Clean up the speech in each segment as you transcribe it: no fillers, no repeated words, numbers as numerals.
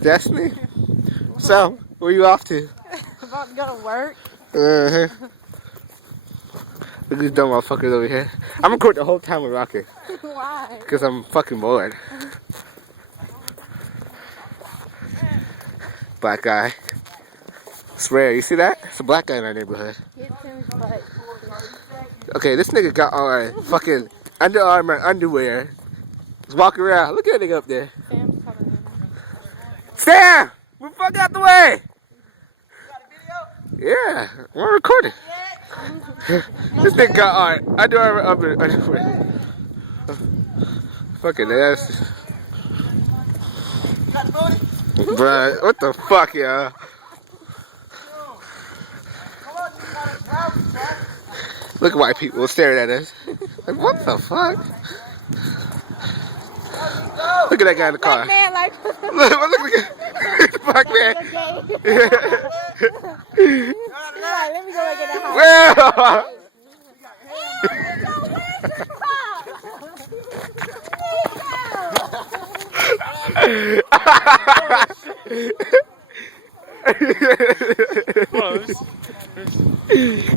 Destiny? So, where you off to? About to go to work. Uh-huh. Look at these dumb motherfuckers over here. I'm recording the whole time with Rocket. Why? Because I'm fucking bored. Black guy. It's rare. You see that? It's a black guy in our neighborhood. Hit Tim's butt. Okay, this nigga got on fucking Under Armour underwear. He's walking around. Look at that nigga up there. Sam's coming in. Sam! Move the fuck out the way! Yeah, we're recording. This nigga got on Under Armour underwear. Fucking ass. Bruh, what the fuck, y'all? Look at white people staring at us. Like, what the fuck? Look at that guy in the car. Black man, like. Look at the black man. Like, let me go back in the house. Well,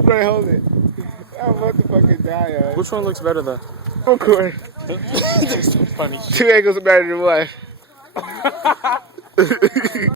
Right, hold it. I'm about to fucking die, yo. Which one looks better though? Of course. That's so funny. Two angles are better than one.